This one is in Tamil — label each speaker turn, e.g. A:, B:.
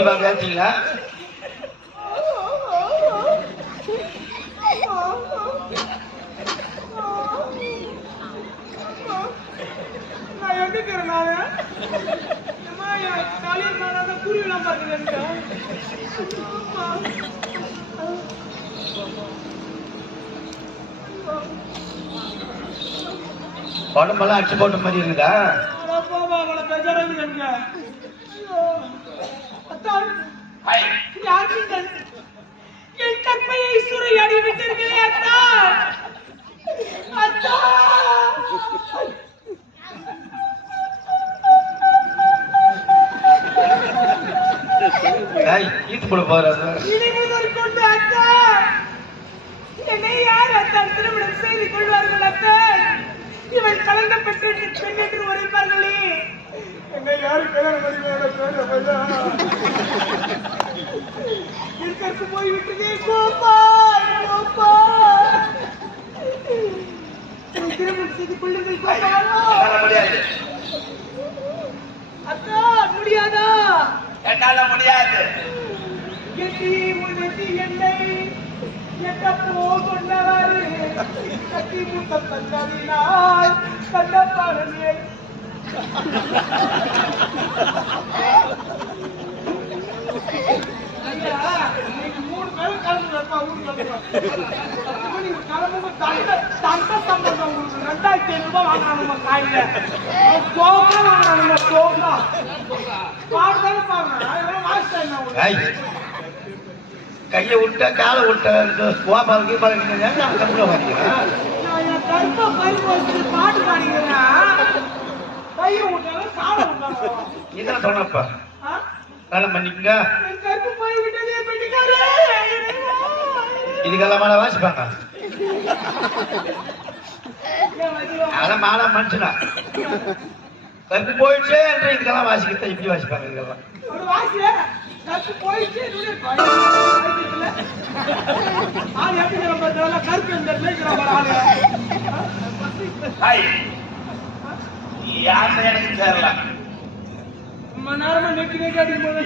A: பார்க்கிறேன். அம்மா.
B: உடம்பெல்லாம் அடிச்சு போட்ட மாதிரி இருக்குதா ஏய், ஈத்து போட போறாரு
A: இனி முதல் கொண்டு அத்தா. என்னை யார் அத்தா திருமணம் செய்து கொள்வார்கள் அத்தா? பெண் என்று உரைப்பார்களே. என்னை யாரு கல்யாணம் பண்ணி போய் விட்டதே கோப்பா கோப்பா திருமணம் செய்து கொள்ளுங்கள் அத்தா முடியாதா
B: என்னால முடியாது.
A: எட்டி உனக்கு என்னை எட்டப்போ சொன்னவாறு கட்டி முத்த தந்ததினால் கண்ட பாருங்கள் மூணு பேரும் கிளம்புறப்பா ஊருக்கு ஐநூறு ரூபாய் காயில. பாடுதானே பாருங்க.
B: ஏய், கையை விட்ட காலை விட்ட கோபால் கீபால் கம்முல வாங்கிக்கிறேன்
A: நான் என் கருப்பை பறி வச்சு பாட்டு பாடிக்கிறேன். கையை விட்டாலும் காலை விட்டாலும்.
B: இதான் சொன்னப்ப. வேலை பண்ணிக்கங்க. இதுக்கெல்லாம் மேல வாசிப்பாங்க? அதெல்லாம் மாலை மனுஷனா. கருப்பு போயிடுச்சு என்று இதுக்கெல்லாம் வாசிக்கிறத இப்படி வாசிப்பாங்க இதுக்கெல்லாம் எனக்கு தெரியல
A: ரொம்ப நேரமா நெட்டி நெட்டி அடிக்கும் போது